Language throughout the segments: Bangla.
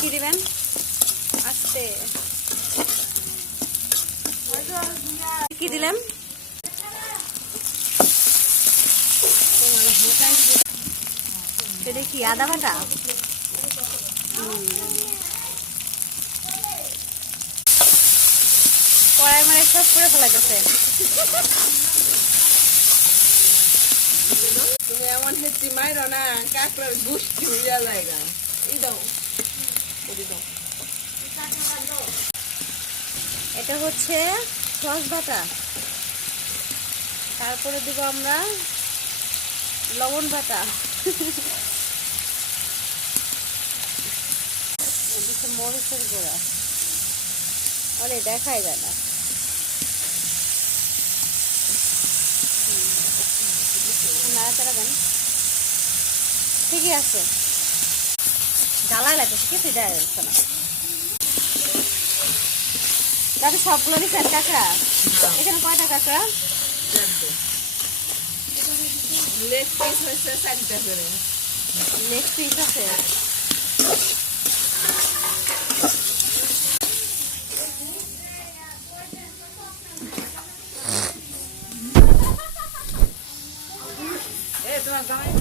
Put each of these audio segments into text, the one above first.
কি দিবেন? আস্তে কি দিলেন? এটা কি আদা বাটা? কড়াই মারে সব করে ফেলাইতেছে। তুমি এমন হেঁচি মাইরো না, কাকড়ার গুষ্টি হইয়া জায়গা। এই দাও, ওই দাও। এটা হচ্ছে সস বাটা, তারপরে দিব আমরা লবণ বাটা, মরিচের গুঁড়া, আরে দেখাই যায় না। নাড়াচাড়া দেন, ঠিকই আছে। জ্বালা লাগছে, কিছুই দেওয়া যাচ্ছে না। দাদা সবগুলো দিচ্ছেন কাঁকড়া? এখানে কয়টা কাঁকড়া? লেগ পিস হয়েছে 4টা করে। লেগ পিস আছে। তোমার গায়ে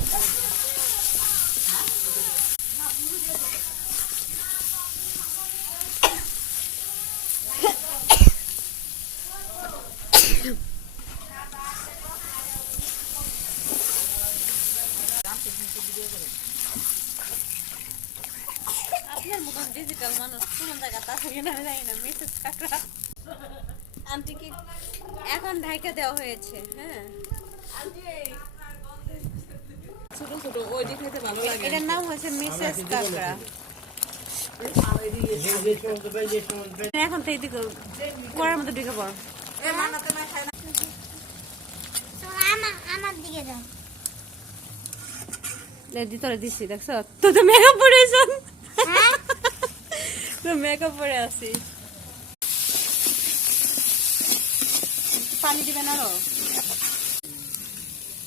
আপনার মতন ডিজিটাল মানুষ কোন জায়গাতে আছে কিনা আমি জানি না। মিসেস কাঁকড়া আন্টি কি এখন ঢাইকা দেওয়া হয়েছে? হ্যাঁ, ছোট ছোট ওই দেখাইতে ভালো লাগে। এটার নাম হচ্ছে মিসেস কাঁকড়া। এখন তো এইদিকে কড়ার মধ্যে ঢুকে পড়। আমার দিকে যাও। ভিতরে দিচ্ছি, দেখছো তো? তো মেকআপ পরেছ, হ্যাঁ তো মেকআপ পরে আছি। পানি দিবেন আরো?